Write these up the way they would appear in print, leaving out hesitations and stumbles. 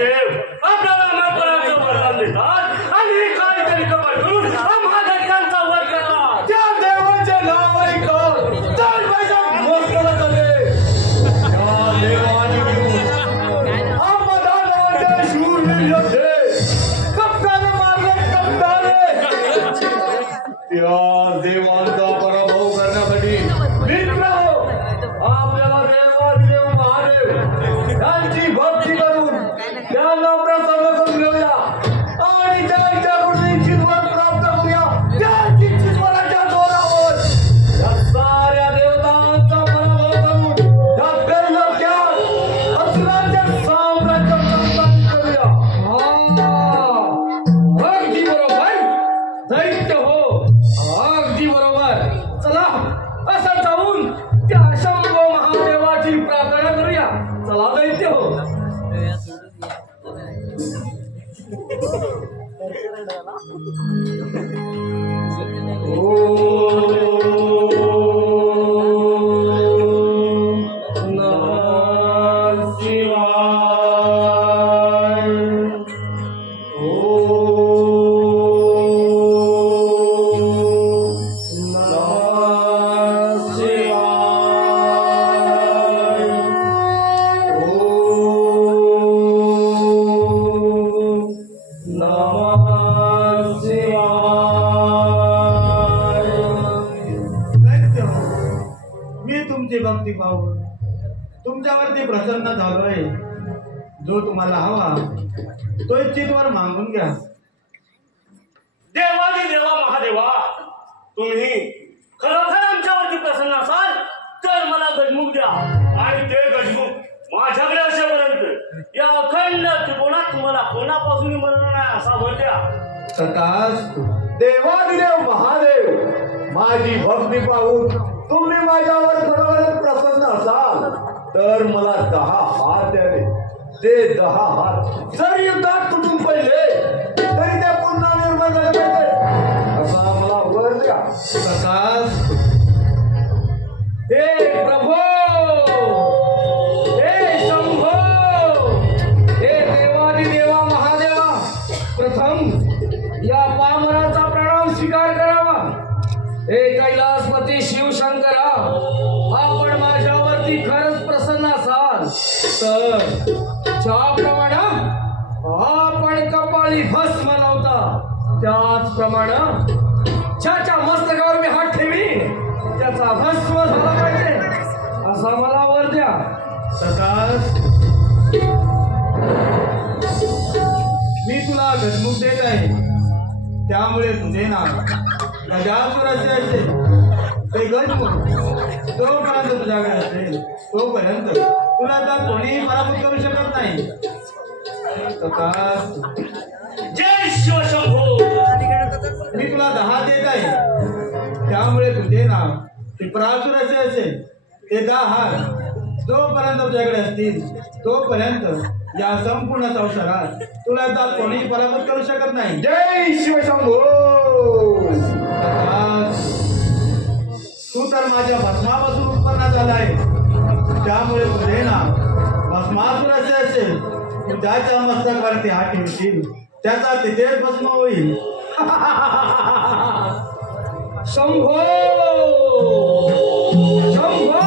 देव आपल्याला महाराजांचं वरदान देतात आणि काहीतरी कमाल करून महाराजांचा वर करतात. त्या देवाचे नाव ऐका तर माझ्या मस्तकाला दे. त्या देवाने आम्हाला शूर योद्धे कप्तान मारले कप्ताने. त्या देवांचा पराभव करण्यासाठी मित्र आपल्याला देवादिदेव महादेव यांची भक्ती करून त्यांना प्रसन्न करून घेऊया आणि त्यांच्याकडून चितवन प्राप्त करूया. त्यांची चितवनाच्या जोरावर या साऱ्या देवतांचा पराभव करून त्या दैत्यात असुरांचे साम्राज्य प्रस्थापित करूया. अगदी बरोबर दैत्य हो, अगदी बरोबर. चला असं जाऊन त्या शंभो महादेवाची प्रार्थना करूया. चला दैत्य हो. भक्ती पाहून तुमच्यावरती प्रसन्न झालोय. जो तुम्हाला हवा तो इच्छितवर मागून घ्या. देवादी देवा महादेवा, तुम्ही खरोखर आमच्यावरती प्रसन्न असाल तर मला गजमुख द्या आणि ते गजमुख माझ्याकडे असेपर्यंत या अखंड त्रिकोणात तुम्हाला कोणापासून मरण नाही असा वर द्या. तथास्तु. देवादिदेव महादेव, माझी भक्ती पाहून तुम्ही माझ्यावर खरोखर प्रसन्न असाल तर मला 10 हात द्यावे. ते 10 हात जर युद्धात तुटून पडले तरी त्या पुन्हा निर्माण झाले पाहिजे असा मला वर द्या. तथास्तु. हे प्रभो, हे शंभो, हे देवादिदेवा महादेवा, प्रथम या पामराचा प्रणाम स्वीकार करावा. हे कैलासपती शिवशंकरा, आपण माझ्यावरती खरंच प्रसन्न असाल तर ज्याप्रमाणे आपण कपाळी भस्म लावता त्याचप्रमाणे ज्याच्या मस्तकावर मी हात ठेवी त्याचा भस्म झाला पाहिजे असा मला वर द्या. मी तुला गजमुख देत आहे. त्यामुळे तुझे नाव गजासुराचे असेल. ते गजमुख जोपर्यंत तुझ्याकडे असेल तोपर्यंत तुला तर कोणीही पराभूत करू शकत नाही. जय शिवशंभो. मी तुला 10 देत आहे. त्यामुळे तुझे नाव त्रिपुरासुराचे असेल. ते 10 हात जोपर्यंत तुझ्याकडे असतील तोपर्यंत या संपूर्ण संसारात तुला तर कोणीही पराभूत करू शकत नाही. जय शिवशंभो. तू तर माझ्या भस्मापासून उत्पन्न झाला आहे. त्यामुळे तुझे नाव भस्मासुराचे असेल. तू ज्याच्या मस्तकावरती हात ठेवशील त्याचा तिथेच भस्म होईल. शंभो शंभो.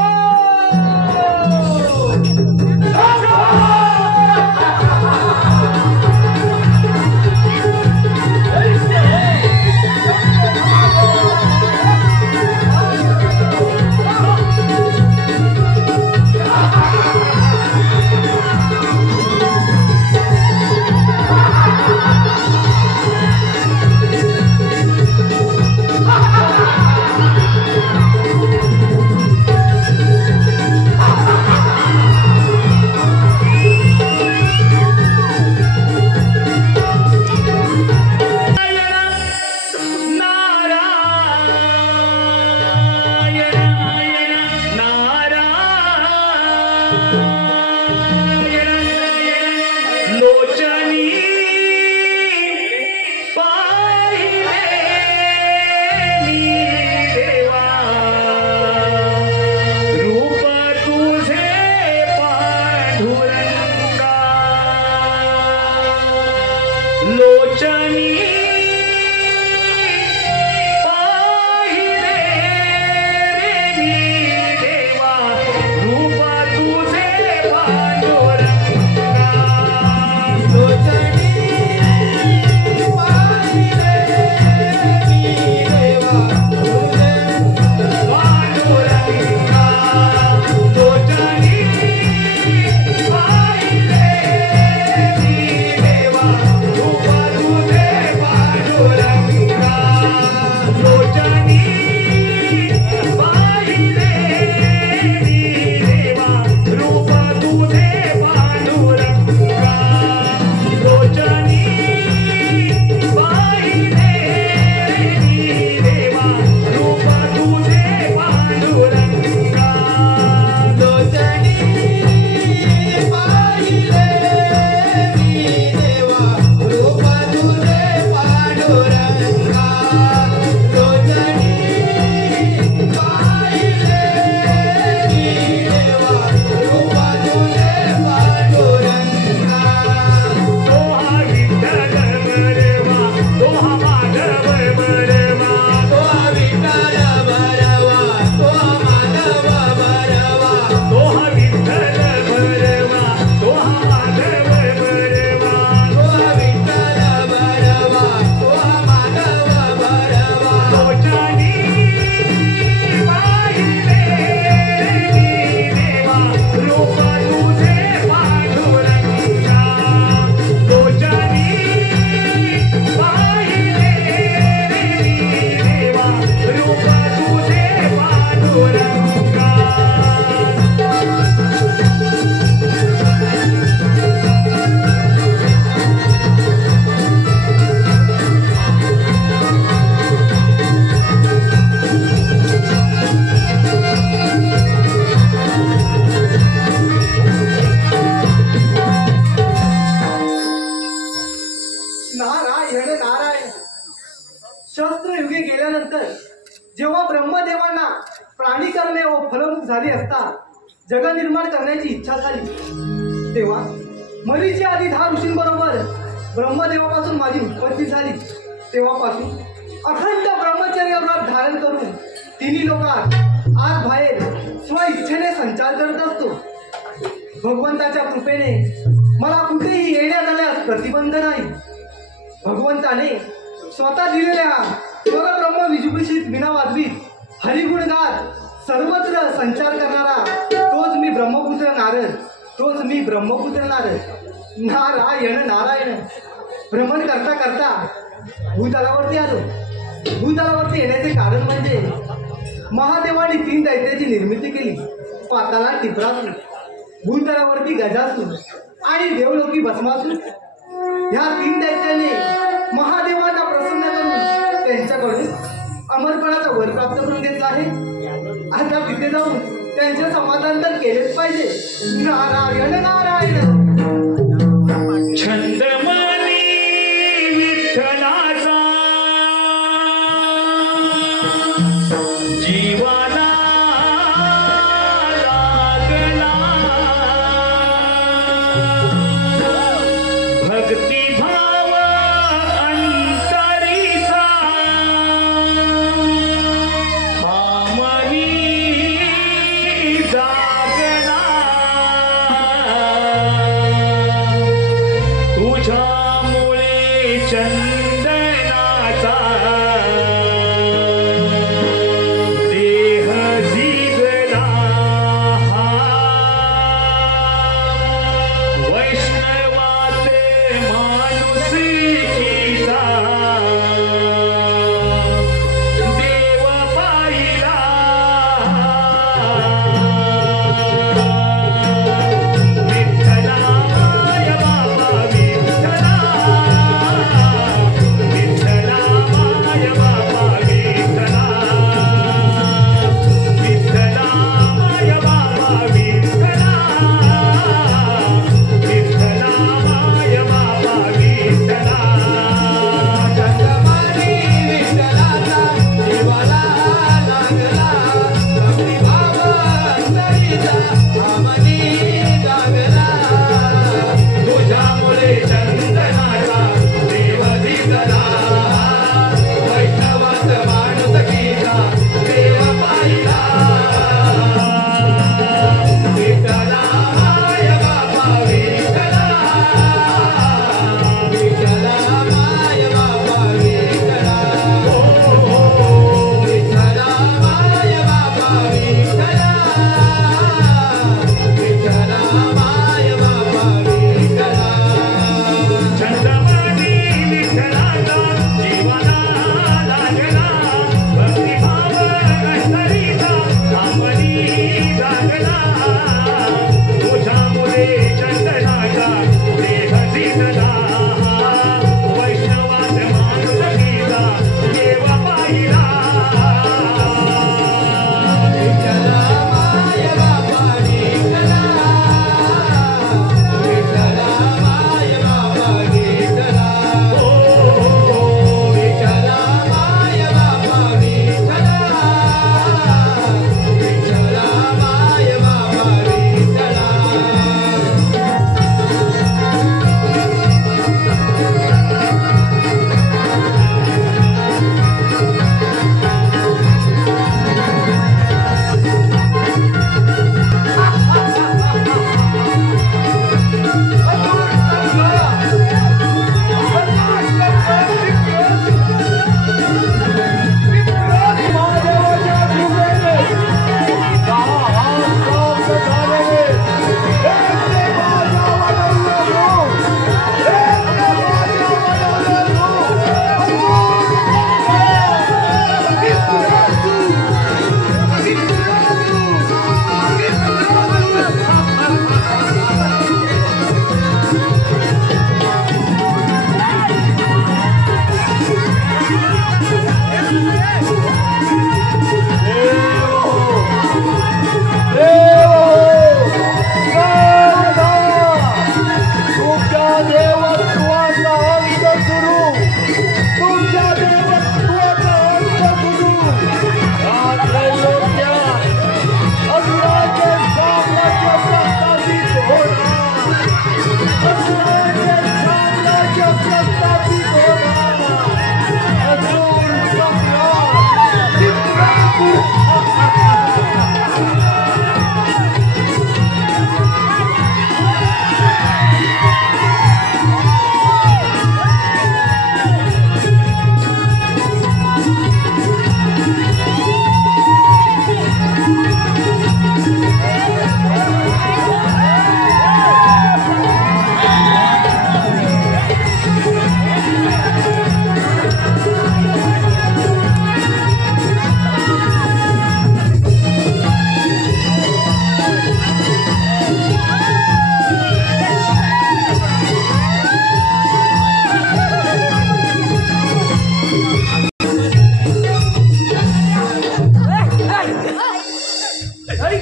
ज्वालामुख झाली असता जग निर्माण करण्याची इच्छा झाली, तेव्हा मरीची आधी 10 ऋषींबरोबर ब्रह्मदेवापासून माझी उत्पत्ती झाली. तेव्हापासून अखंड ब्रह्मचर्य व्रत धारण करून तिन्ही लोकात आत बाहेर स्व इच्छेने संचार करत असतो. भगवंताच्या कृपेने मला कुठेही येण्या जाण्यास प्रतिबंध नाही. भगवंताने स्वतः दिलेल्या परब्रह्म विजुभूषित विना वाजवीत हरिगुणगात सर्वत्र संचार करणारा तोच मी ब्रह्मपुत्र नारद, तोच मी ब्रह्मपुत्र नारद. नारायण नारायण. भ्रमण करता करता भूतलावरती आलो. भूतलावरती येण्याचे कारण म्हणजे महादेवाने 3 दैत्याची निर्मिती केली. पाताला टिपरासूर, भूतलावरती गजासूर आणि देवलोकी भस्मासूर. ह्या 3 दैत्याने महादेवांना प्रसन्न करून त्यांच्याकडून अमरपणाचा वर प्राप्त करून घेतला आहे. आता तिथे जाऊन त्यांचे समाधान तर केलेच पाहिजे. नारायण नारायण. छंदमणी विठ्ठलाचा जीवाला लागला, भक्तिभाव अंतरीचा हा मनी जागला. तुझ्या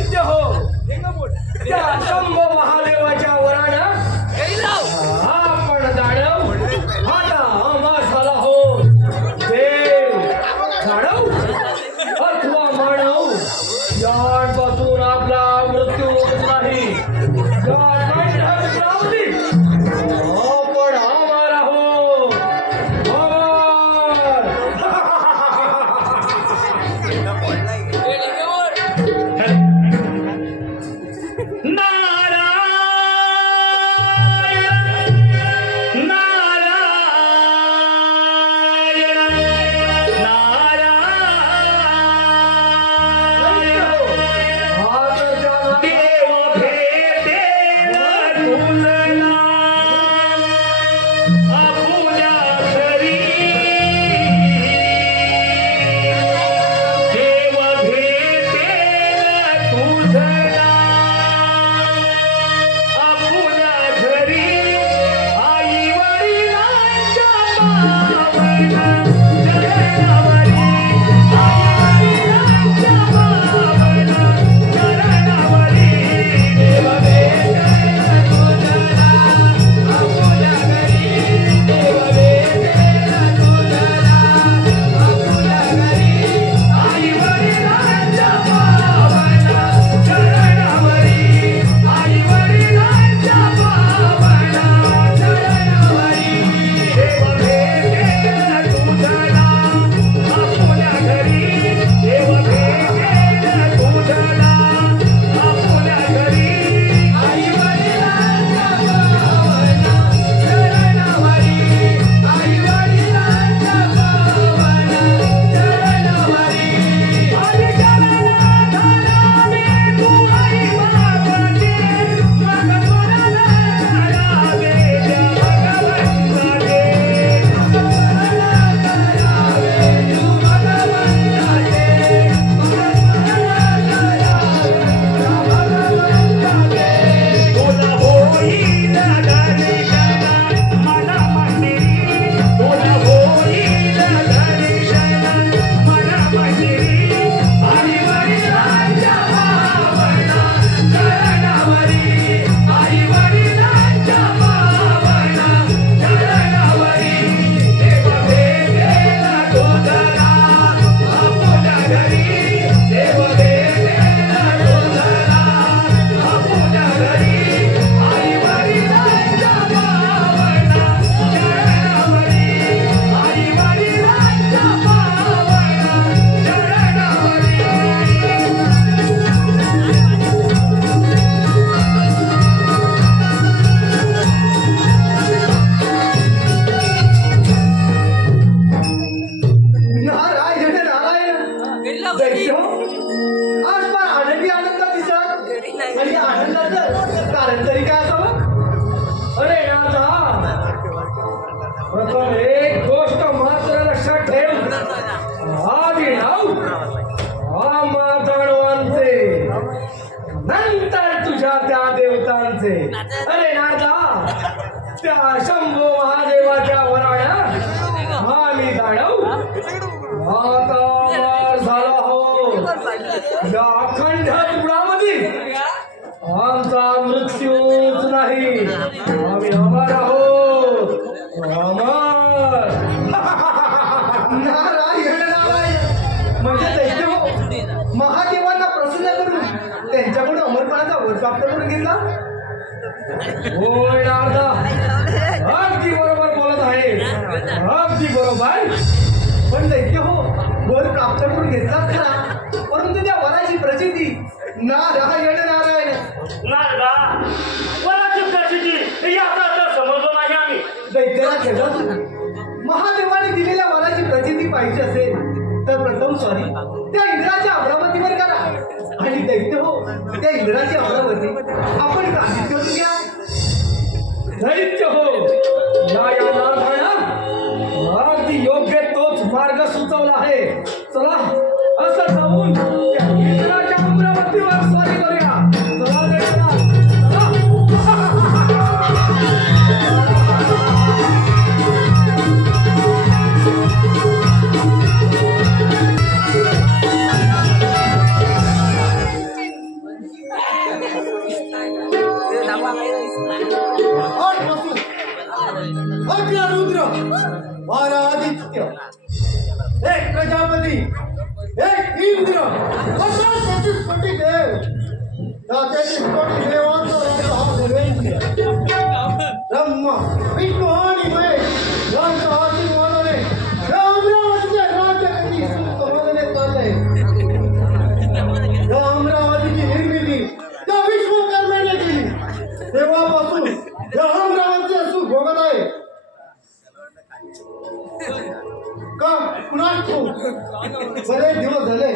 दैत्य हो त्या शंभो महादेवाच्या वरानं आपण दानव आता आम्हा झाला हो देव दानव अथवा मानव यापासून आपला मृत्यू होत नाही आपण आम्हाला हो प्रथम एक गोष्ट मात्र लक्षात ठेव आधी नाव आम्हा दानवांचे नंतर तुझ्या त्या देवतांचे अरे नारदा त्या शंभो महादेवाच्या वराळ्या आम्ही दानव आता वार झाला हो या अखंड तुकडामध्ये आमचा मृत्यूच नाही आम्ही अमर आहोत अमर नारायण नारायण म्हणजे दैत्य हो महादेवांना प्रसन्न करून त्यांच्याकडून अमरपणाचा वर प्राप्त करून घेतला होय नारदा अगदी बरोबर बोलत आहे अगदी बरोबर पण दैत्य हो वर प्राप्त करून घेतला खरा परंतु त्या वराची प्रचिती नारायण नारायण नारदा वराची प्रचिती याचा तर समजलो नाही आम्ही दैत्याला खेळत महादेवाने दिलेल्या वराची प्रचिती पाहिजे असेल तर प्रथम स्वारी त्या इंद्राच्या अमरावतीवर करा आणि दैत्य हो त्या इंद्राची अमरावती आपण काळजी करून घ्या दैत्य हो या नारदाना अगदी योग्य तोच मार्ग सुचवला आहे चला असं जाऊन त्या इंद्राच्या अमरावतीवर स्वारी करूया चला दैत्याला आजपासून 11 रुद्र 12 आदित्य 1 प्रजापती 1 इंद्र 25 कोटी देव 33 कोटी देवांचा राजा हा देवेंद्र ब्रह्मा विष्णू आणि महेश यांच्या आशीर्वादाने या अमरावतीचे राज्य कधी सुखपणे चाललंय. या अमरावतीची निर्मिती त्या विश्वकर्म्याने केली. तेव्हापासून या अमरावतीचे सुख भोगत आहे. का कुणास ठाऊक बरेच दिवस झाले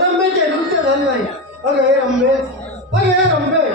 रंभेचे नृत्य झाले नाही. अगं हे रंभे, अगं हे रंभे.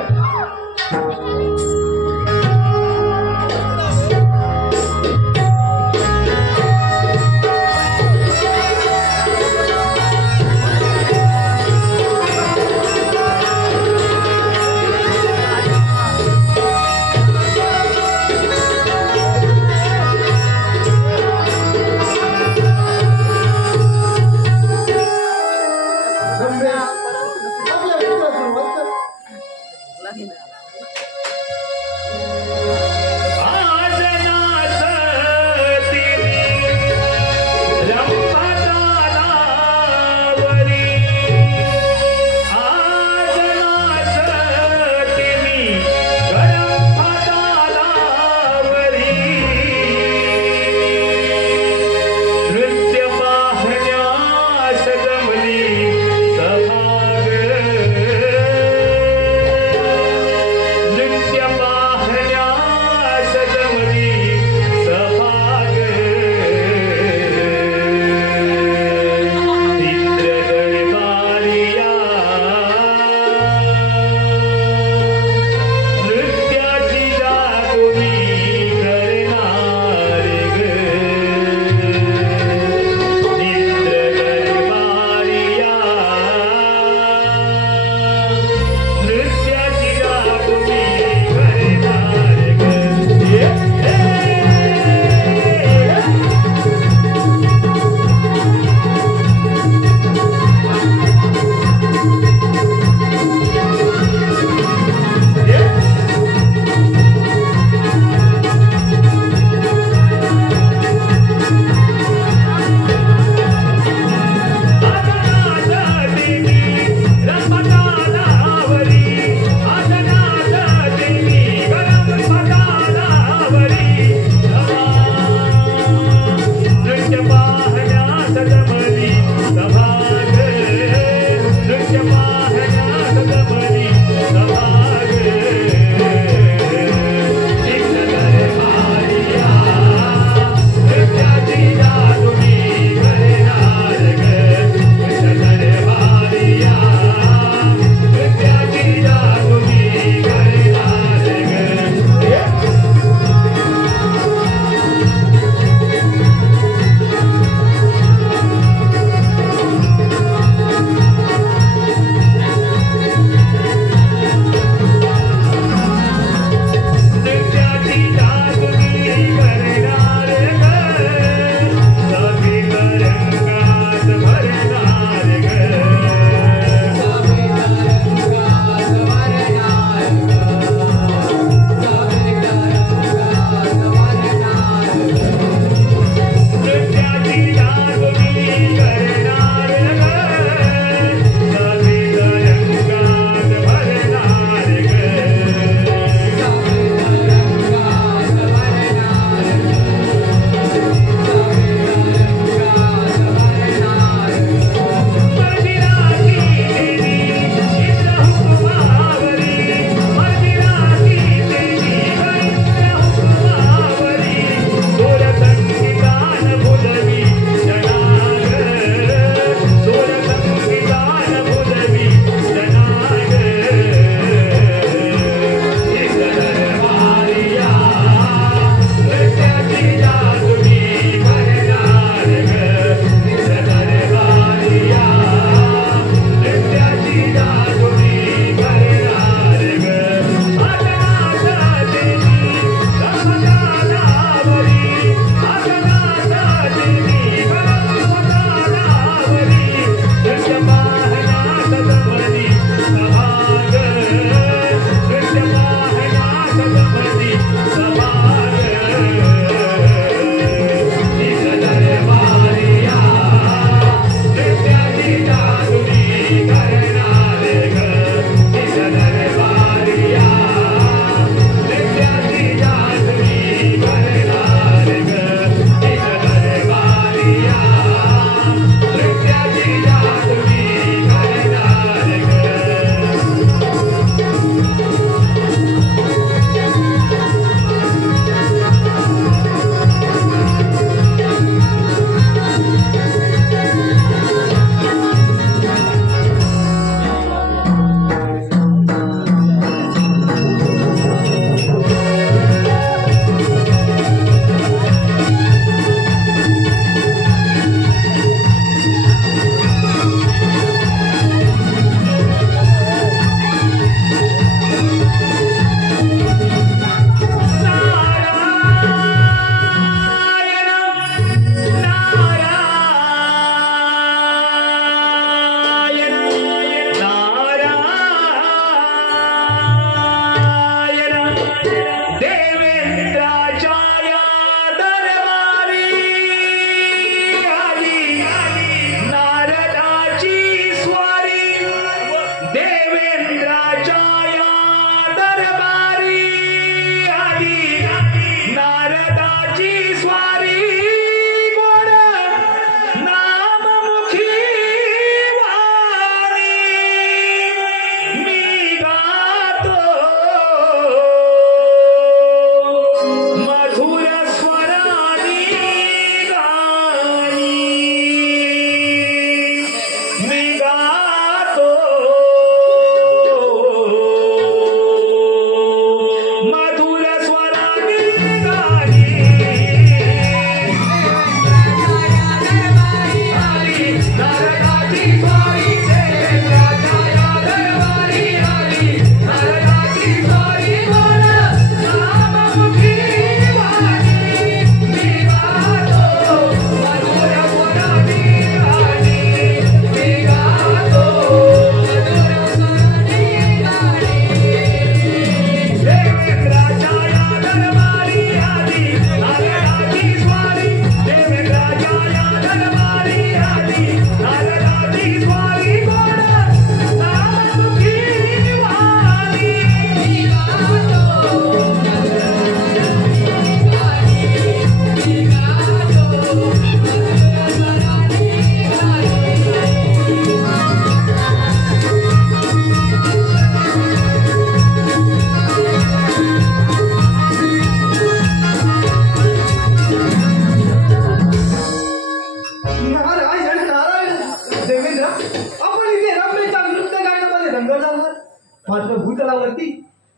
मात्र भूतलावरती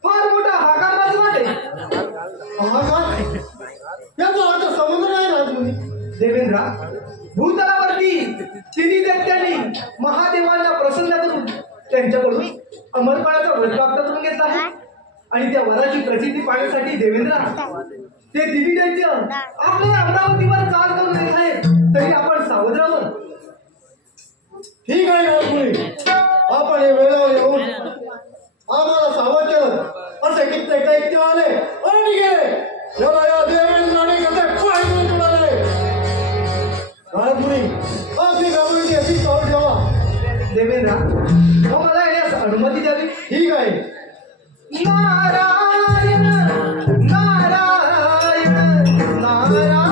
फार मोठा हाकार माजू वाटे. याचा अर्थ समुद्र नाही राजमुनी. देवेंद्रा, भूतलावरती तिन्ही दैत्यांनी महादेवांना प्रसन्न करून त्यांच्याकडून अमरपणाचा व्रत प्राप्त करून घेतला आहे. आणि त्या वराची प्रचिती पाहण्यासाठी देवेंद्रा, ते तिन्ही दैत्य आपल्या अमरावतीवर चाल करून येत आहेत. तरी आपण सावध राहावं. ठीक आहे राजमुनी, आपण हे वेळेवर येऊन आम्हाला सावध केलं. असे कित्येक दैत्य आले आणि गेले. तेव्हा या देवेंद्राने कसे पाहिजे तुडाले. राजमुनी, आपली गावची अशी चाल ठेवा. देवेंद्रा, मला येण्यास अनुमती द्यावी. ठीक आहे. नारायण नारायण नारायण.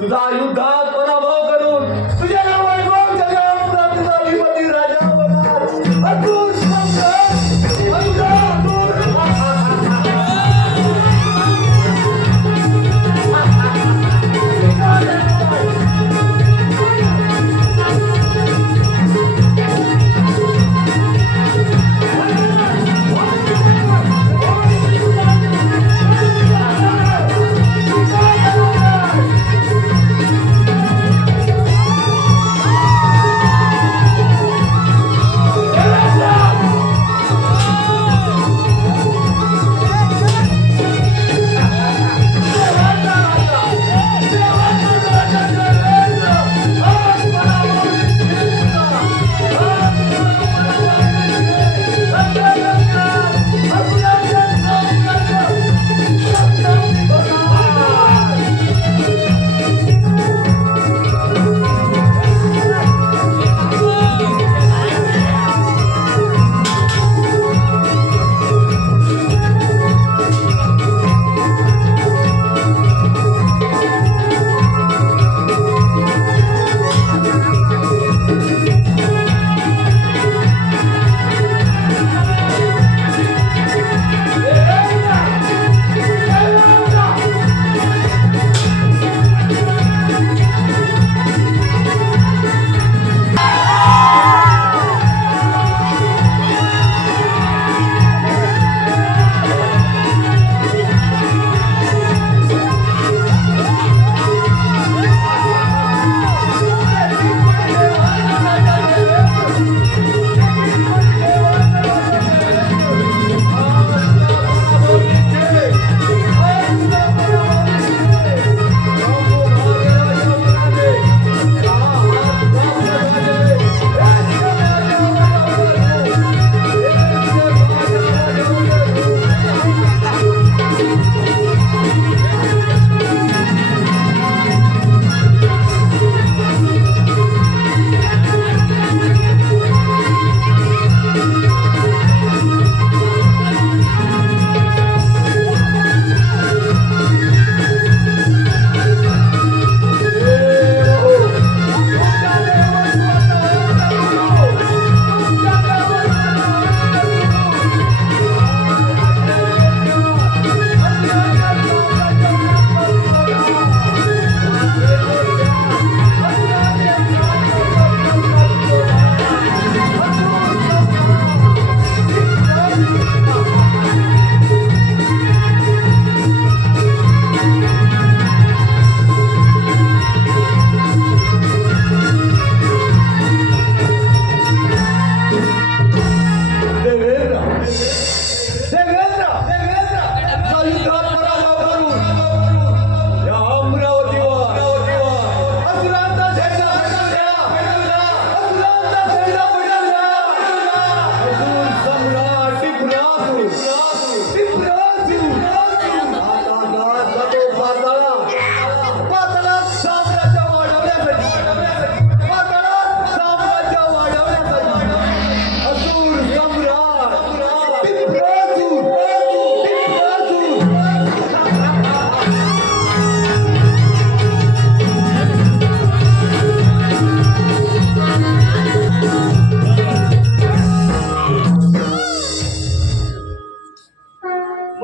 तुझा युद्धात पराभव करून तुझ्या वैभव जगात अधिपती राजा होणार. अतुल शंकर, अतुल.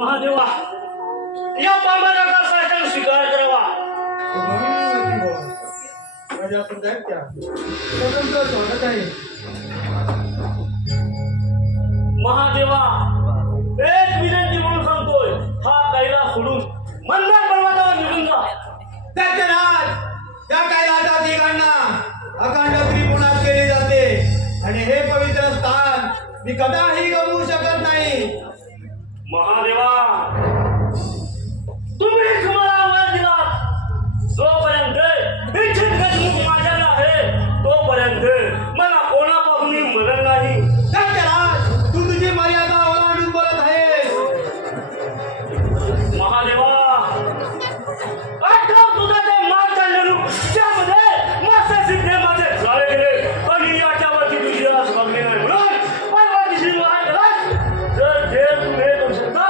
महादेवा या पामराचा साष्टांग स्वीकार करावा. माझ्या सगळ्यांच्या स्वतंत्र स्वागत आहे. महादेवा एक विनंती म्हणून सांगतोय, हा कैलास सोडून मंदार पर्वतावर निघून जा. त्याच्यात त्या कैलासात ही गणना अखंड त्रिपुणात केली जाते आणि हे पवित्र स्थान मी कदाही गमवू शकत नाही. महादेवा तुम्ही तुम्हाला वेळ दिला, जोपर्यंत इच्छित गजमुख माझ्याला आहे तोपर्यंत मला कोणापासूनही मरण नाही. त्याच्यात तू तुझी मर्यादा ओलांडून बोलत आहेस. महादेवा आठव तुझा ते मार्गदर्शन ज्यामध्ये मासे सिद्धे माझे झाले गेले आणि याच्यावरती तुझी आस भागली नाही म्हणून परवा दिवशी जर देव तुम्ही करू शकता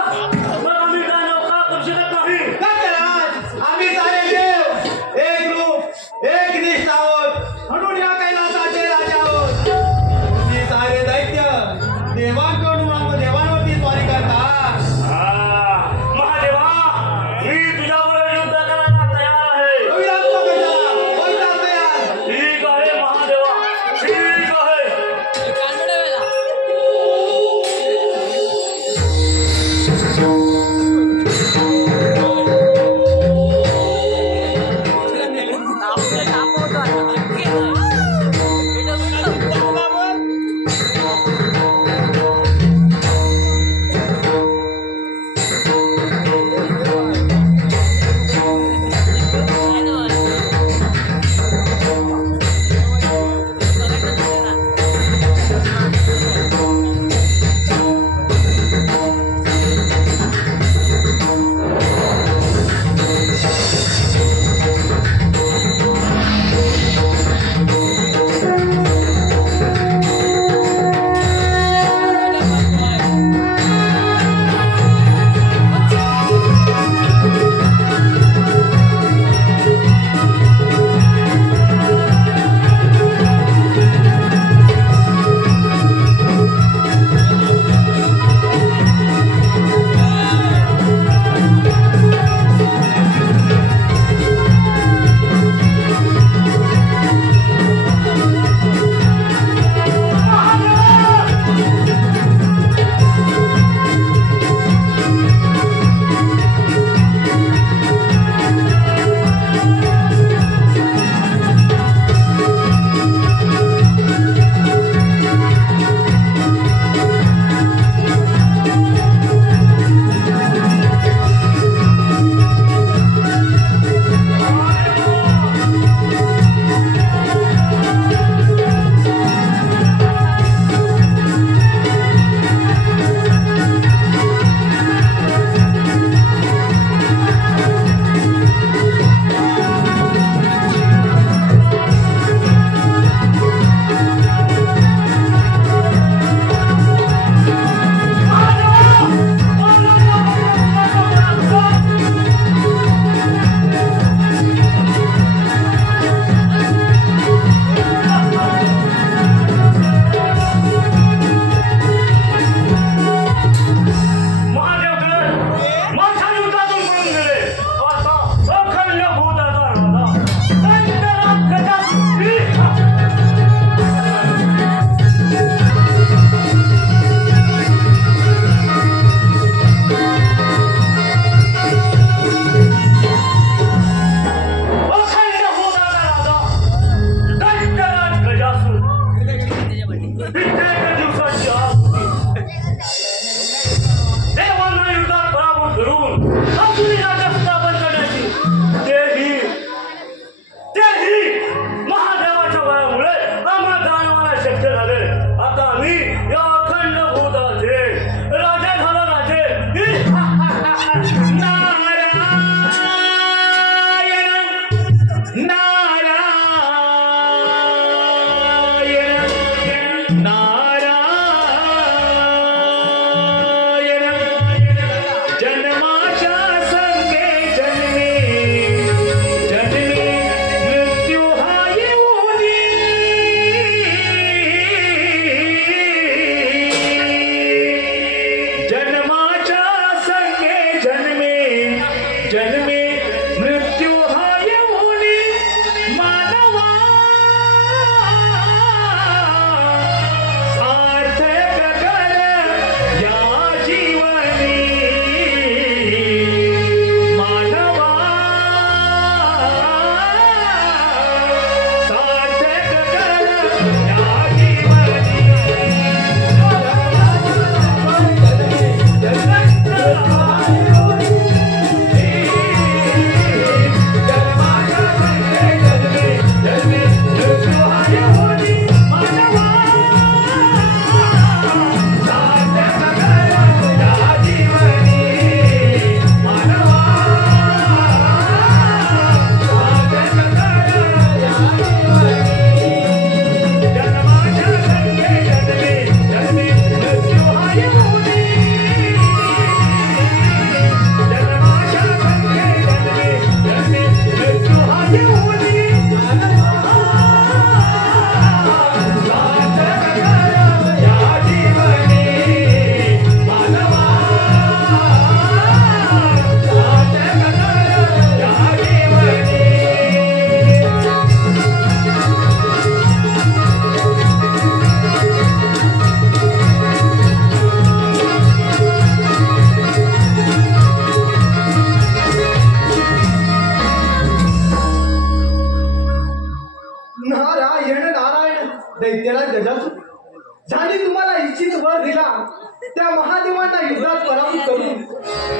त्या महादेवांना युद्धात पराभूत करून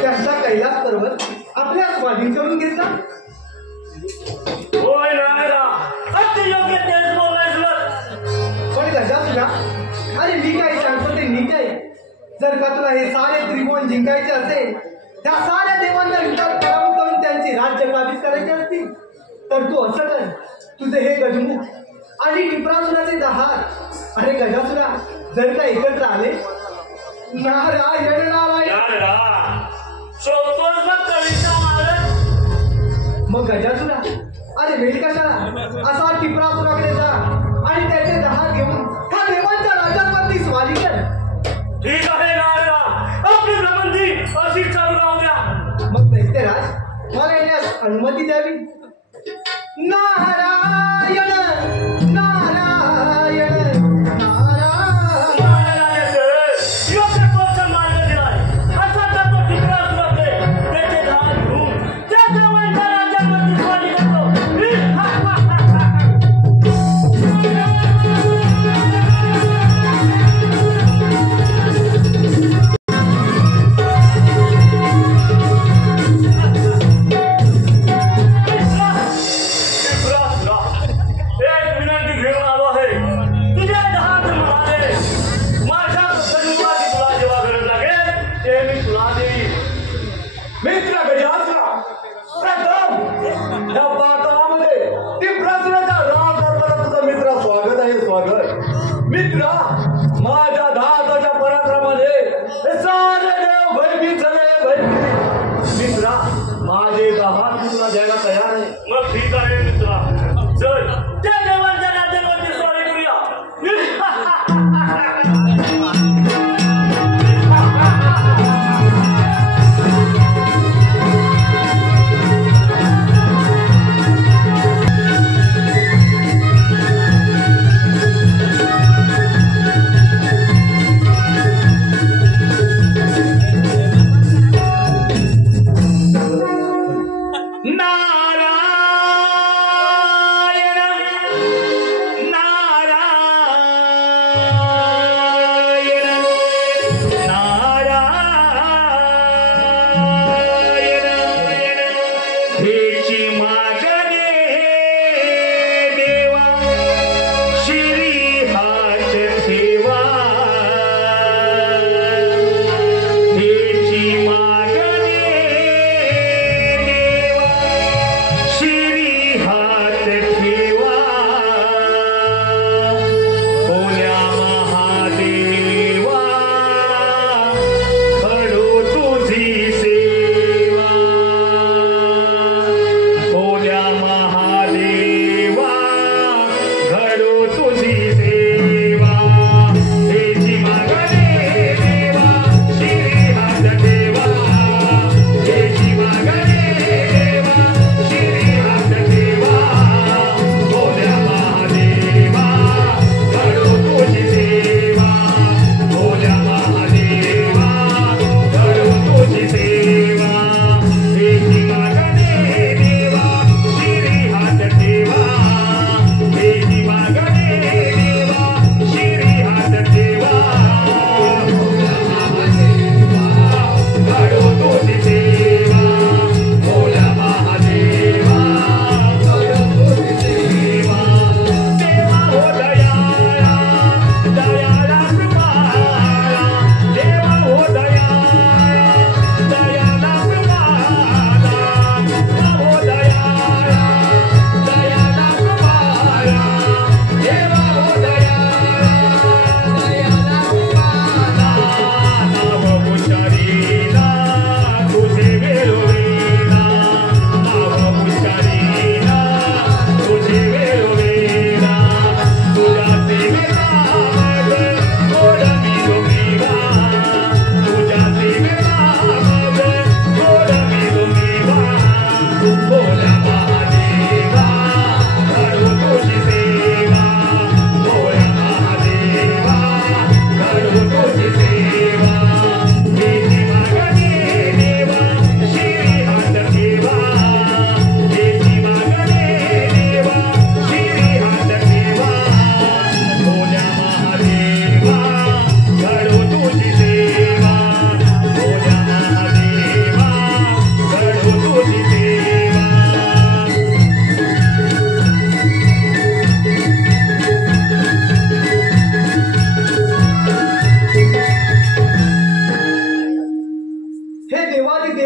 त्यांचा कैलास पर्वत आपल्या स्वाधीन करून घेतला. होय नागरा, अगदी योग्य तेच बोललायस बघ. पण गजासुरा, अरे मी काय सांगतो ते नीट आहे. जर का तुला हे सारे त्रिभुवन जिंकायचे असेल, त्या साऱ्या देवांना युद्धात पराभूत करून त्यांची राज्य काबीज करायची असतील, तर तू असं कर. तुझे हे गजमुख आणि टिपरासुराचे दहार, अरे गजासुरा, जर का एकत्र आले, नारायण नारायण, नागरा, शोधतोस ना कविता मारत. मग गजासुरा, अरे वेळ कशाला, असा टिपरासुराकडे जा आणि त्याचे दहार घेऊन हा देवांच्या राजांवरती स्वारी कर. ठीक आहे नागरा, आपली भ्रमंती अशी चालू राहू द्या. मग दैत्यराज, मला येण्यास अनुमती द्यावी. नारायण नारायण नारायण. योग्य पक्ष मार्ग दिलाय. असा तर तो टिपरासुराकडे त्याचे दहार घेऊन त्या देवांच्या राज्यावरती स्वारी करतो. एक विनंती घेऊन आलो आहे. तुझे दहाच म्हणाले. माझ्या गजमुखाची तुला जेव्हा गरज लागेल ते मी तुला देईन. मित्र गजासुरा, प्रथम या पाताळामध्ये टिपरासुराच्या राज दरबारात तुझं मित्र स्वागत आहे, स्वागत. मित्रा, माझ्या दहाच्या पराक्रमाने हे सारे देव भयभीत झाले, भयभीत. मित्रा, माझे दहा तुला द्यायला तयार आहे. मग ठीक आहे मित्रा, चल त्या देवांच्या राज्यावरती स्वारी करूया. नारायण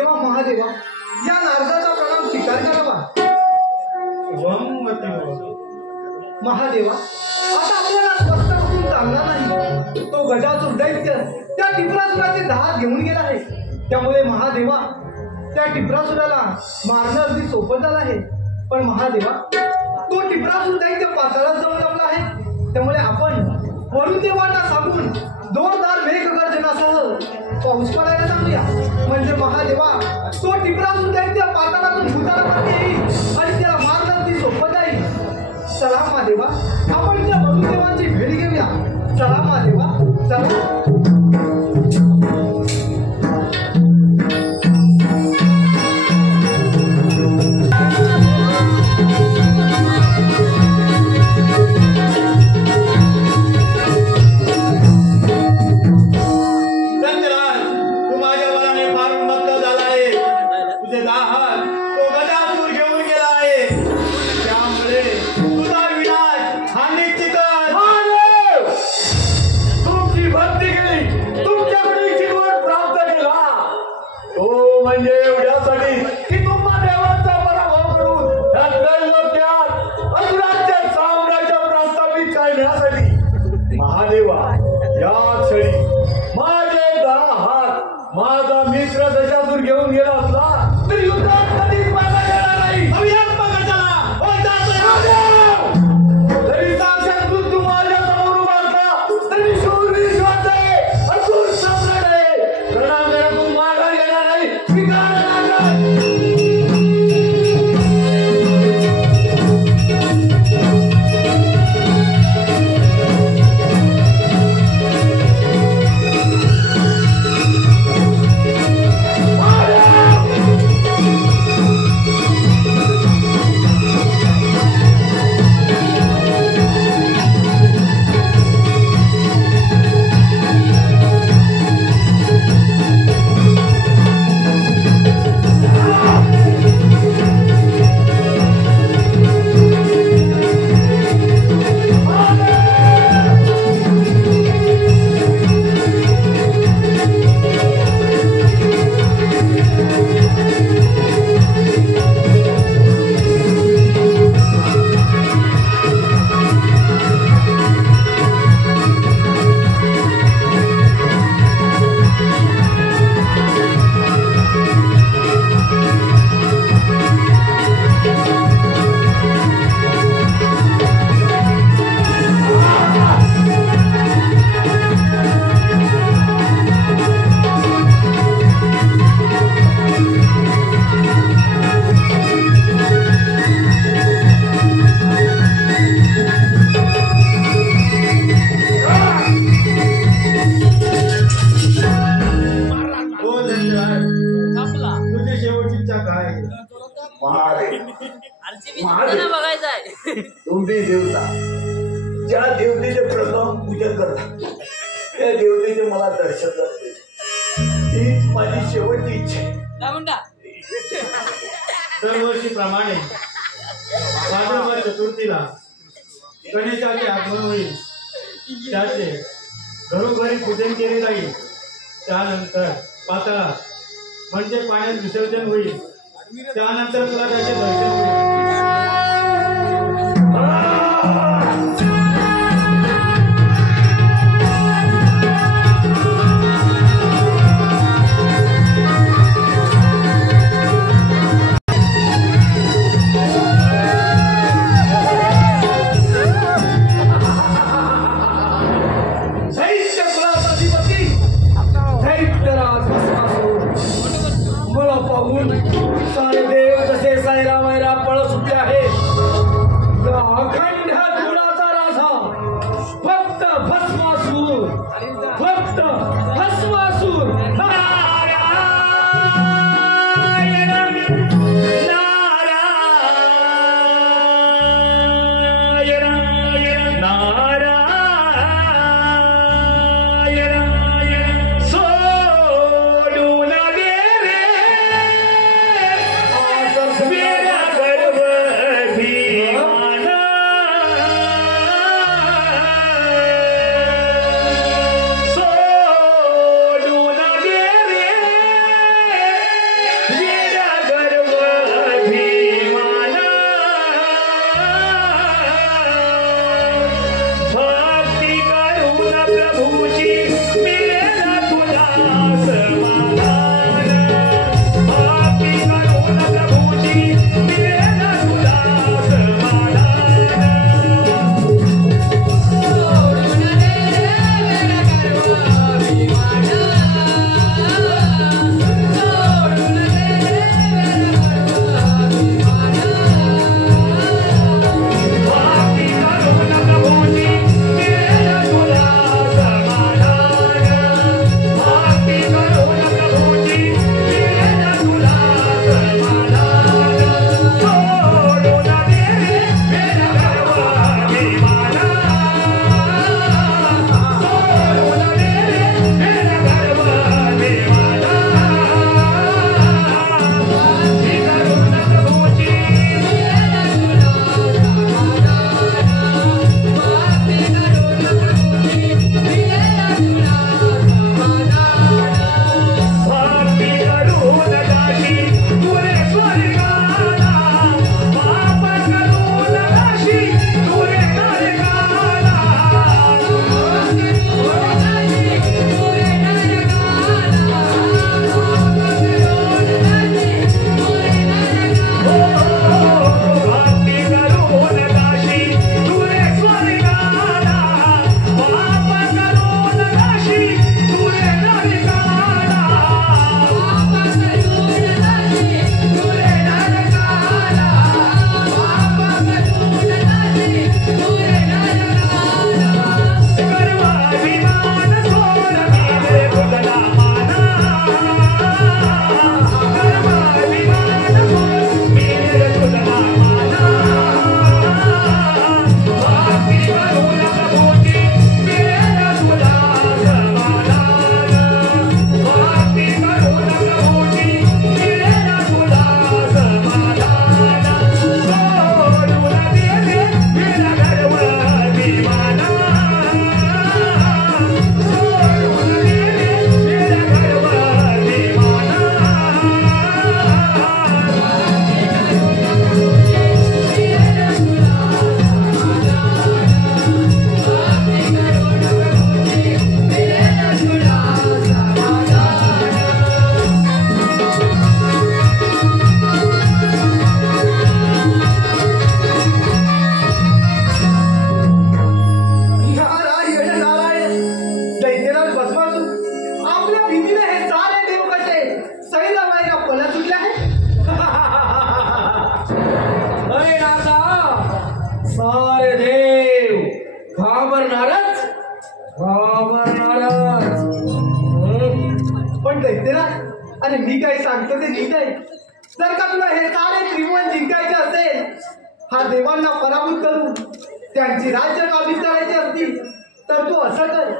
तेव्हा महादेवा या नारदाचा प्रणाम स्वीकार करावा. महादेवा आता आपल्याला स्वस्थ बसून चालणार नाही. तो गजासुर दैत्य त्या टिपरासुराचे दहा घेऊन गेला आहे. त्यामुळे महादेवा त्या टिपरासुराला मारणं अगदी सोपं झालं आहे. पण महादेवा तो टिपरासुर दैत्य पाताळात जाऊन लावला आहे. त्यामुळे आपण वरुण देवांना सांगून जोरदार मेघगर्जनासह पाऊस पडायला सांगूया. म्हणजे महादेवा तो टिपरासुर दैत्य पाताळातून भूताळामध्ये येईल आणि त्याला मारणं अगदी सोपं जाईल. चला महादेवा आपण त्या वरुण देवांची भेट घेऊया. चला महादेवा चला. म्हणजे एवढ्यासाठी की तुम्हा देवाचा पराभव करून त्या त्रैलोक्यात असुरांचे साम्राज्य प्रस्थापित करण्यासाठी महादेवा या क्षणी माझे 10 हात माझा मित्र दशासूर घेऊन गेला असला तर युद्धात कधीच मागा येणार नाही. तरी साक्षात मृत्यू माझ्या समोर उभा असला तरी शूरवीर श्वास आहे, असुर सम्राट आहे. रणांगणातून माघार घेणार नाही. तुम्ही देवता ज्या देवतेचे प्रथम पूजन करता त्या देवतेचे मला दर्शन करते. हीच माझी शेवटची इच्छा आहे. दरवर्षीप्रमाणे भाद्रपद चतुर्थीला गणेशाचे आगमन होईल. त्याचे घरोघरी पूजन केले जाईल. त्यानंतर पाताळात म्हणजे पाण्यात विसर्जन होईल. त्यानंतर तुला त्याचे दर्शन होईल. सारे देव जसे साईराम पळ सुटले आहे. अखंड गुणाचा राजा फक्त भस्मासूर, फक्त भस्मासूर. आणि मी काही सांगतो ते नीट आहे. जर का तुला हे सारे त्रिभुवन जिंकायचे असेल, हा देवांना पराभूत करून त्यांची राज्य काबीज करायची असतील, तर तू असं कर,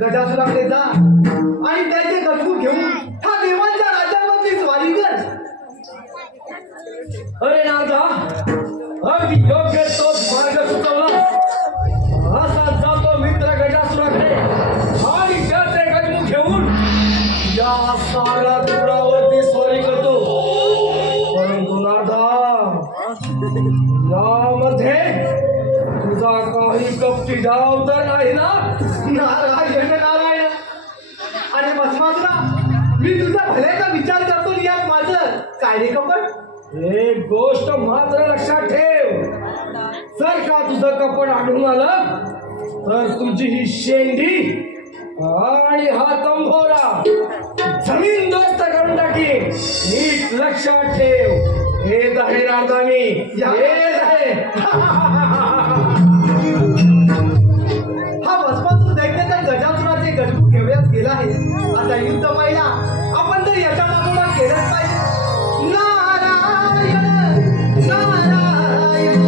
गजासुराकडे जा आणि त्याचे गजबूत घेऊन हा देवांच्या राज्यामध्ये स्वारी कर. अरे नारदा, अगदी योग्य तोच मार्ग सुचवला. असा जातो मित्र गजासुराकडे आणि त्याचे गजमुख घेऊन या साऱ्या तुकडावरती स्वारी करतो. परंतु नारदा, यामध्ये तुझा काही कपटी डाव तर नाही ना? नारायण नारायण. आणि भस्मासुरा, मी तुझा भल्याचा विचार करतो, यात माझं काय रे कपट? एक गोष्ट मात्र लक्षात ठेव, जर का तुझं कपट आढळून आलं तर तुझी ही शेंडी आणि हा तंबोरा जमीन दोस्त करून टाकी. नीट लक्षात ठेव. हेच आहे नारदा, मी हेच आहे. हा भस्मासूर दैत्य तर गजासुराचे गजबूत घेऊयाच गेला आहे. आता युद्ध पाहिला आपण तर याच्या मागोमाग केलंच पाहिजे. नारायण नारायण नारायण.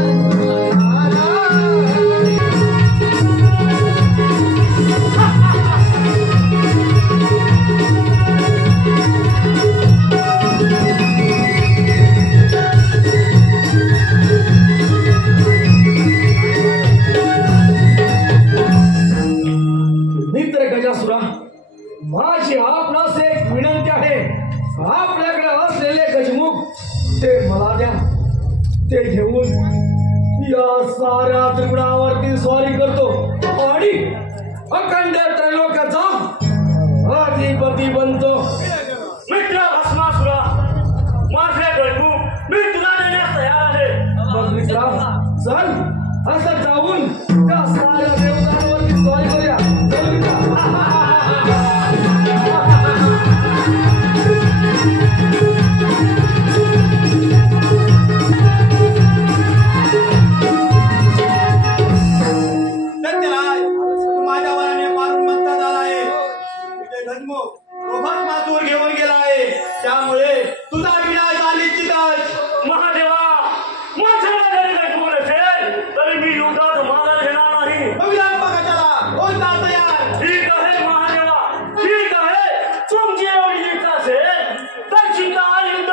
मित्र गजासुरा, माझी आपणास एक विनंती आहे. आपल्याकडे असलेले गजमुख ते मला द्या. ते घेऊन या साऱ्या त्रिपुरावरती स्वारी करतो आणि अखंड त्रैलोक्याचा अधिपती बनतो. मित्र भस्मासुरा, माझे गजमुख मी तुला देण्यास तयार आहे. मग मित्रा, चल असं जाऊन त्या साऱ्या देवतांवरती स्वारी करूया. चल मित्रा. सत्यराज, तू माझ्या वराने मारून मत्ता झाला आहे. तुझे गजमुख तो भस्मासूर घेऊन गेला आहे. त्यामुळे तुझा विनाश निश्चित आहे. महादेवा, माझ्याकडे जरी गजमुख नसेल तरी मी युद्धात माघार घेणार नाही. विराट बघायला कोणता तयार? ठीक आहे महादेवा, ठीक आहे. तुमची एवढी इच्छा असेल तर शिका युद्ध.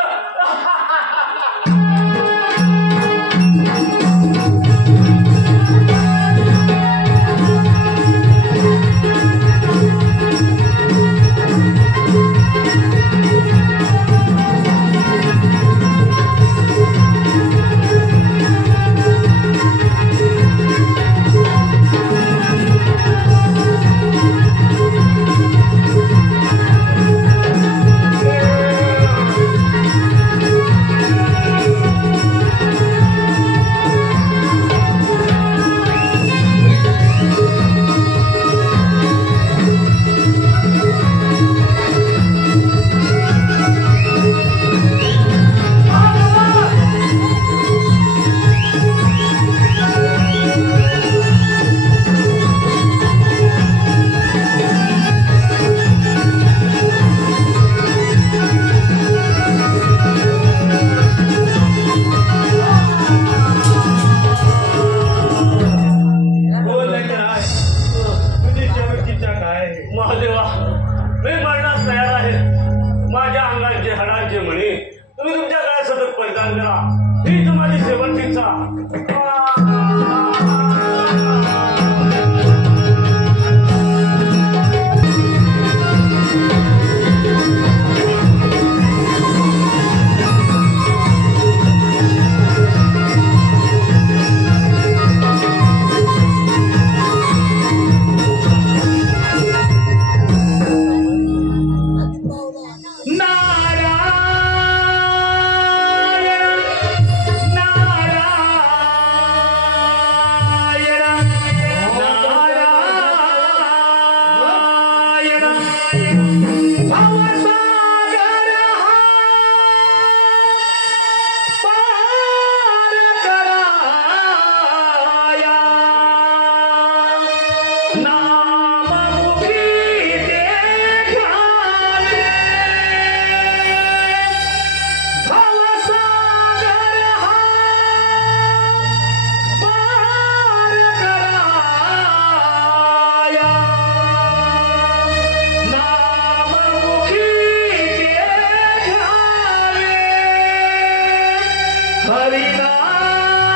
हरिनाममुखी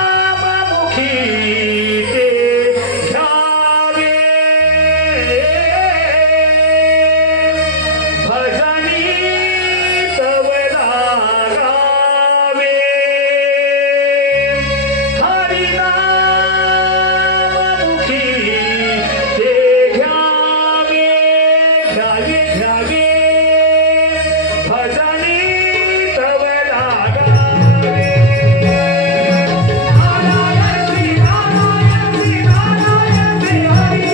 ते घ्यावे भजनी तव लागावे हरिनाममुखी ते घ्यावे घ्यावे घ्यावे भजनी तव लागावे नारायण श्री नारायण श्री नारायण श्री हरी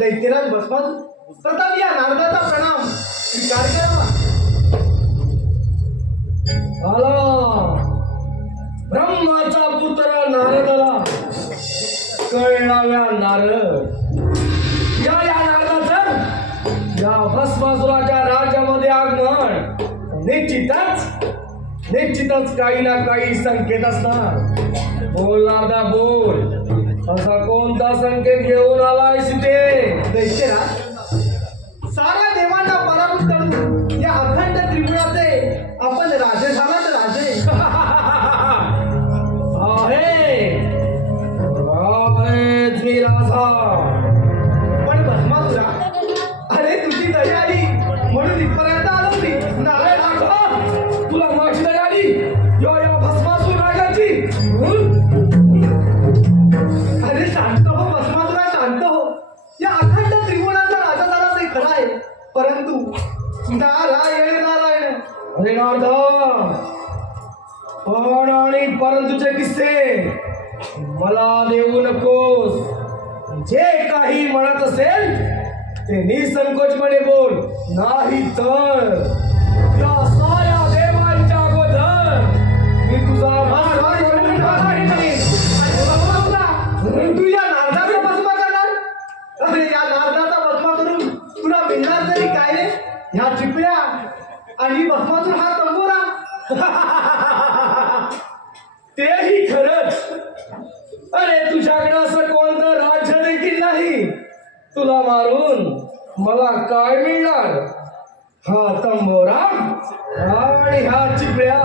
दैत्यराज भस्मासुर प्रथम या नारदाचा प्रणाम स्वीकार करावा. आला ब्रह्माचा पुत्र नारदाला कळणाव्या नारद या नारदाचं या भस्मासुराच्या राज्यामध्ये आगमन निश्चितच काही ना काही संकेत असणार. बोल नारदा बोल, असा कोणता संकेत घेऊन आलाय सीते? दैत्यराज, साऱ्या देवांना पराभूत करून या अखंड त्रिपुराचे आपण राजे झालात राजे. आहेच मी राजा. पण भस्मासुरा, अरे तुझी दया आली म्हणून इथपर्यंत आलो मी. नारायण राघवा, तुला माझी दया आली या भस्मासूर राजाची. अरे शांत हो भस्मासुरा, शांत हो. या अखंड त्रिभुवनाचा राजा झाला ते खरं आहे, परंतु नारायण नारायण. अरे नारदा, पण आणि परंतुचे किस्से मला देऊ नकोस. जे काही म्हणत असेल ते निसंकोचपणे बोल, नाही तर या साऱ्या देवांच्या अगोदर मी तुझा तू या नारदाचा भस्मा करणार? अरे या नारदाचा भस्मा करून तुला मिळणार तरी काय रे? ह्या चिपळ्या आणि भस्मातून हा तंबोरा. तेही खरंच. अरे तुझ्याकडे असं कोणतं राज्य देखील नाही. तुला मारून मला काय मिळणार? हा तंबोरा आणि ह्या चिपळ्या.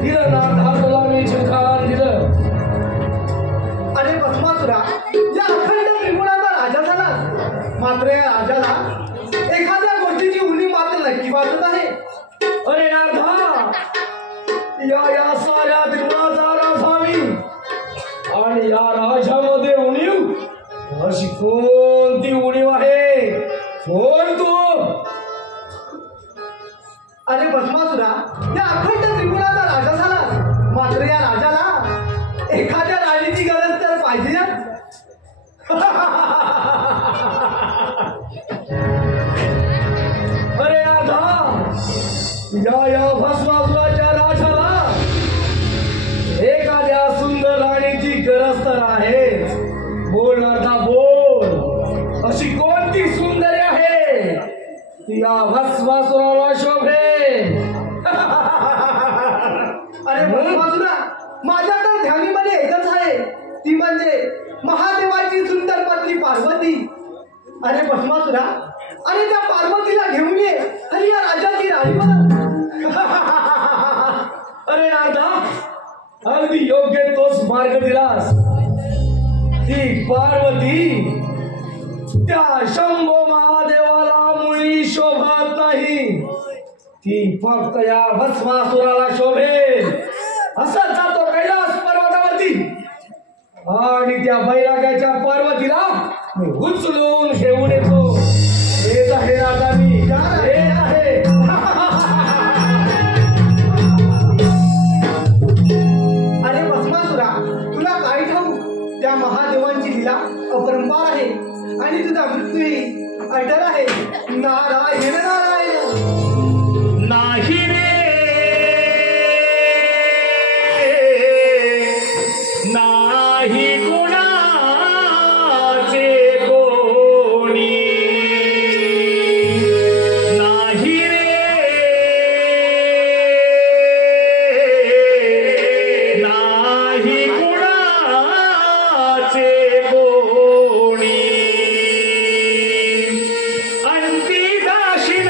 दिलं नारदा, तुला मी चिवखान दिलं. अरे भस्मासुरा, या अखंड त्रिभुवनाचा राजा झाला कोणती उणीव आहे? कोण तू? अरे भस्मासुरा, या अखंड त्रिपुराचा राजा झाला, मात्र या राजाला एखाद्या राणीची गरज तर पाहिजे ना. अरे आधा या भस्मासुराच्या राजाला एखाद्या सुंदर राणीची गरज तर आहे. बोल राधा बोल, अशी कोणती सुंदरी आहे या भस्मासुराला शोभे? अरे भस्मासुरा, माझ्या तर ध्यानीमध्ये एकच आहे, ती म्हणजे महादेवाची सुंदर पत्नी पार्वती. अरे भस्मासुरा, अरे त्या पार्वतीला घेऊन ये आणि या राजाची राणी बन. अरे राधा, अगदी योग्य तोच मार्ग दिलास. ती पार्वती त्या शंभो महादेवाला मुळी शोभत नाही. ती फक्त या भस्मासुराला शोभेल. असंच जातो कैलास पर्वतावरती आणि त्या बैराग्याच्या पार्वतीला मी उचलून घेऊन येतो. येत आहे राजा, मी येत आहे. अरे भस्मासुरा, तुला काय ठाऊ, त्या महादेवांची लीला अपरंपार आहे आणि तुझा मृत्यू अटल आहे. नारायण नारायण. नाही रे, नाही कुणाचे कोणी, नाही रे, नाही कुणाचे कोणी. अंती दाशिन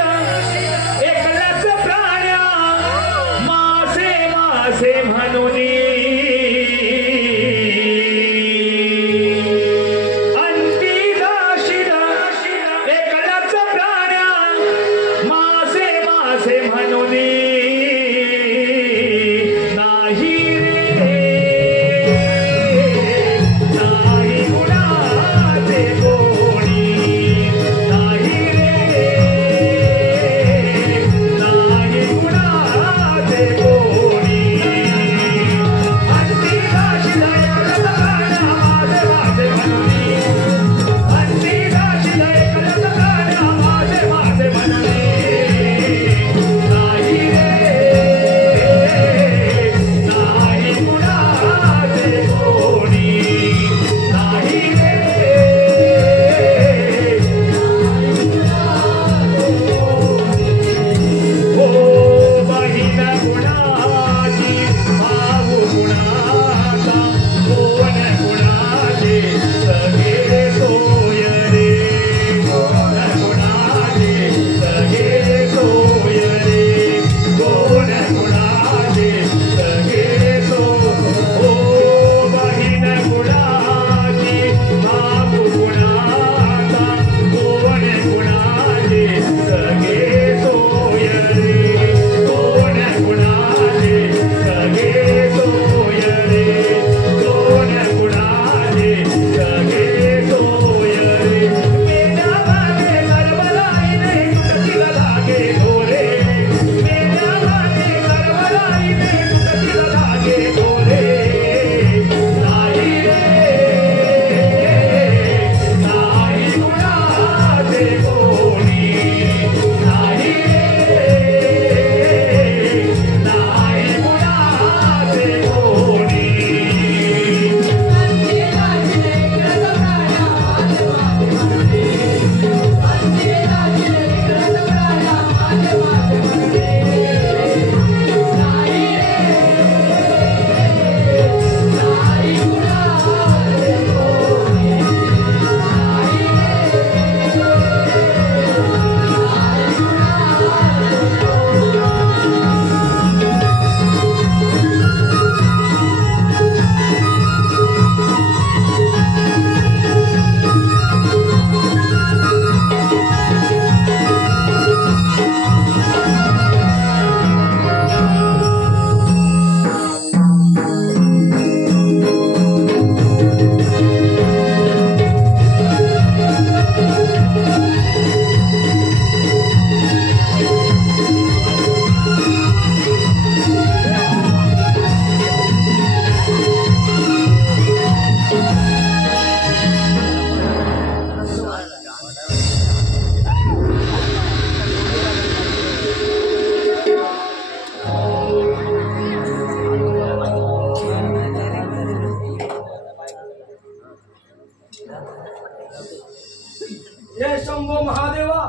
हे शंभो महादेवा,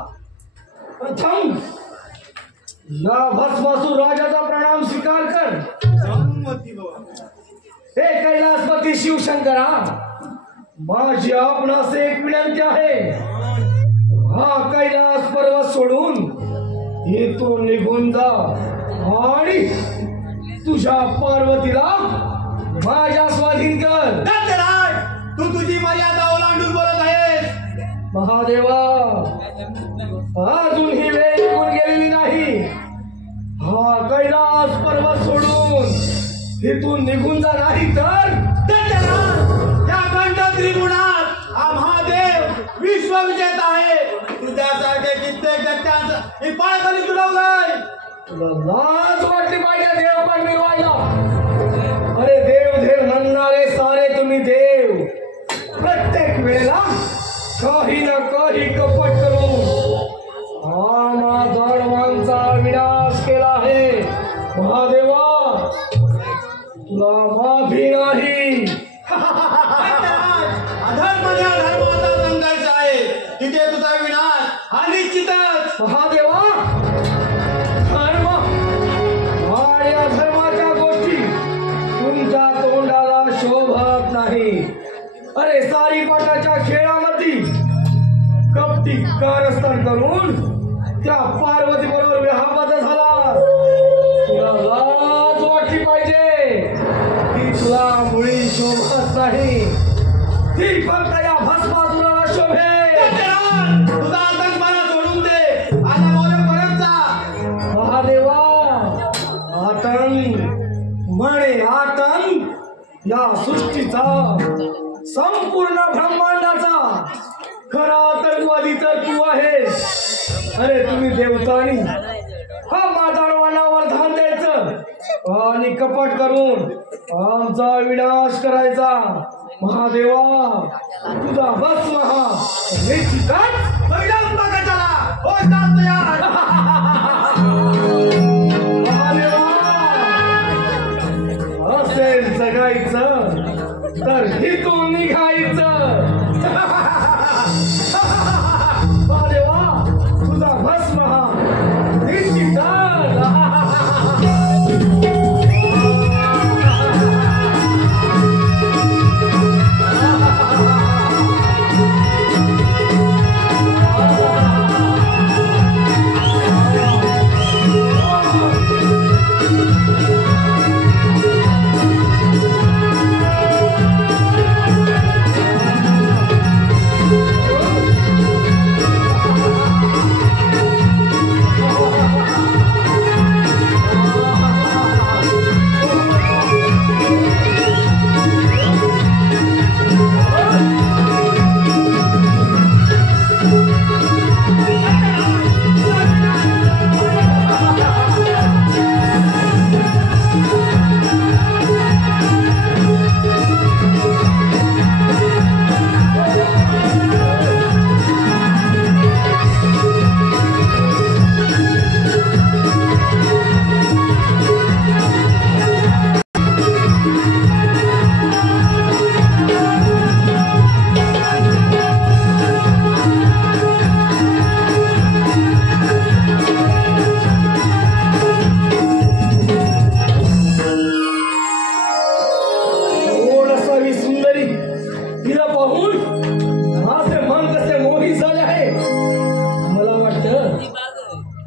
प्रथम या भस्मासूर राजाचा प्रणाम स्वीकार कर. संमती बाबा. हे कैलासपती शिवशंकरा, माझी आपणास एक विनंती आहे. हा कैलास पर्वत सोडून इथून निघून जा आणि तुझ्या पार्वतीला माझ्या स्वाधीन कर. दत्तराज, तू तुझी मर्यादा ओलांडून बोलत आहेस. महादेवा, अजून ही वेळ निघून गेलेली नाही. हा कैलास पर्वत सोडून इथून निघून जा, नाही तर दत्तराज, या अखंड त्रिगुणात हा महादेव विश्वविजेता आहे. तुझ्यासारखे कित्येक दत्तांचं मी पायाखाली तुडवलंय. तुला लाज वाटली पाहिजे देव पण मिरवायला. अरे देव म्हणणारे सारे तुम्ही देव, प्रत्येक वेळेला काही ना काही कपट करून आम्हा दानवांचा विनाश केला आहे. महादेवा, तुला माफी नाही. अधर्माने अधर्माचा संघर्ष आहे, तिथे तुझा विनाश हा निश्चितच. महादेवा, धर्म आणि अधर्माच्या गोष्टी तुमच्या तोंडाला शोभत नाही. अरे सारीपाटाच्या खेळामध्ये कपटी कारस्थान करून त्या पार्वती बरोबर विवाहबद्ध झाला. तुला लाज वाटली पाहिजे. ती तुला मुळी शोभत नाही, ती फक्त या भस्मासुराला शोभे. तुझा आतंक मला सोडून दे आणि मौल्यापर्यंत जा. महादेवा, आतंक म्हणे आतंक या सृष्टीचा, संपूर्ण ब्रह्मांडाचा खरा आतंकवादी तर तू आहेस. अरे तुम्ही देवतांनी हा मादानवानावर धान द्यायचं आणि कपट करून आमचा विनाश करायचा. महादेवा, तुझा भस्म हा निश्चितच परिणाम बघा चला. हो जातो यार. महादेवा, असेल जगायचं तर इथून निघायचं. महादेवा, तुझा भस्म हा निश्चितच.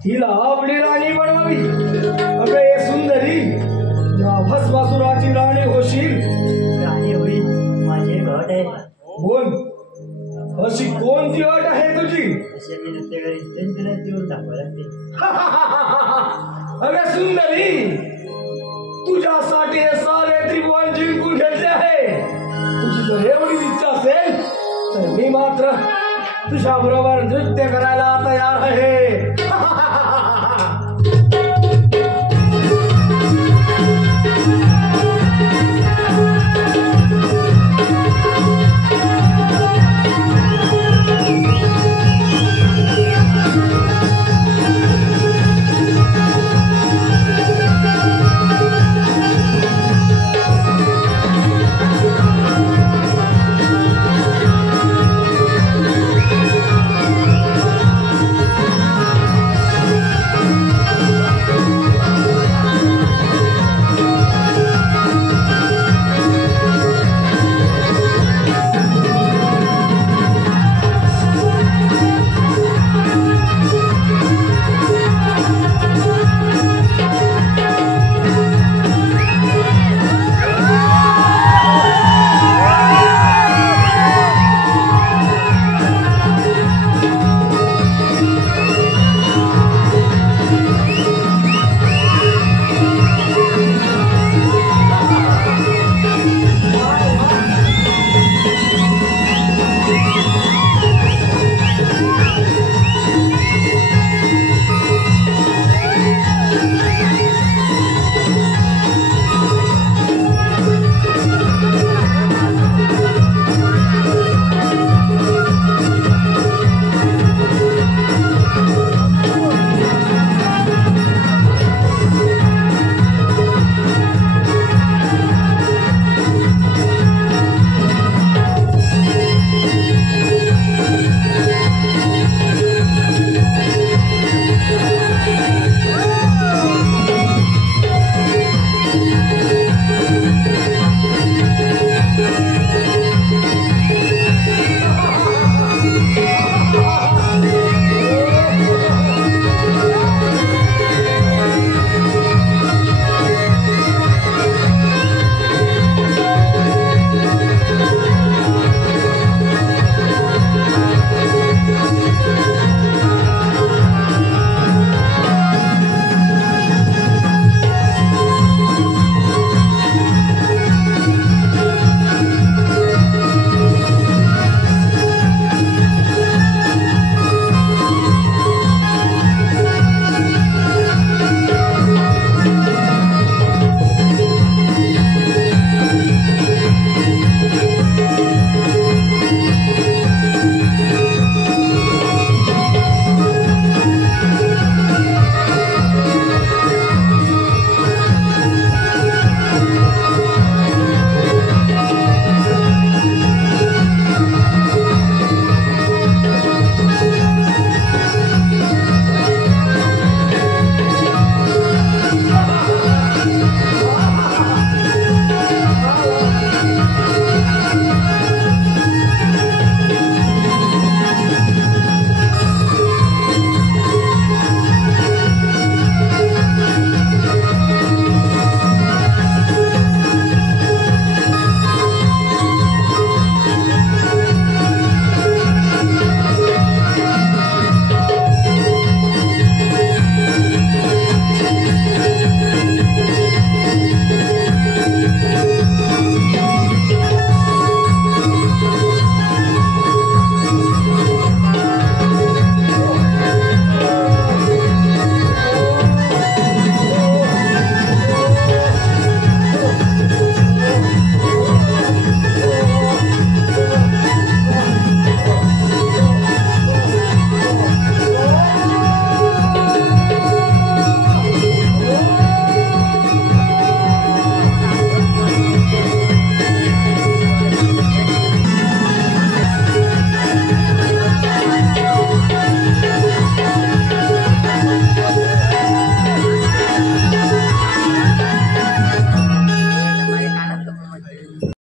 हिला आपली राणी बनवावी. अगे सुंदरी, या भस्मासुराची राणी होशील. राणी होईल माझी अट आहे. बोल, अशी कोणती अट आहे तुझी? असे मी नृत्य करीन तुला देऊन दाखवा लागते. अगे सुंदरी, तुझ्यासाठी हे सारे त्रिभुवन जिंकून घेतले आहे. तुझी जर एवढी इच्छा असेल तर मी मात्र तुझ्या बरोबर नृत्य करायला तयार आहे.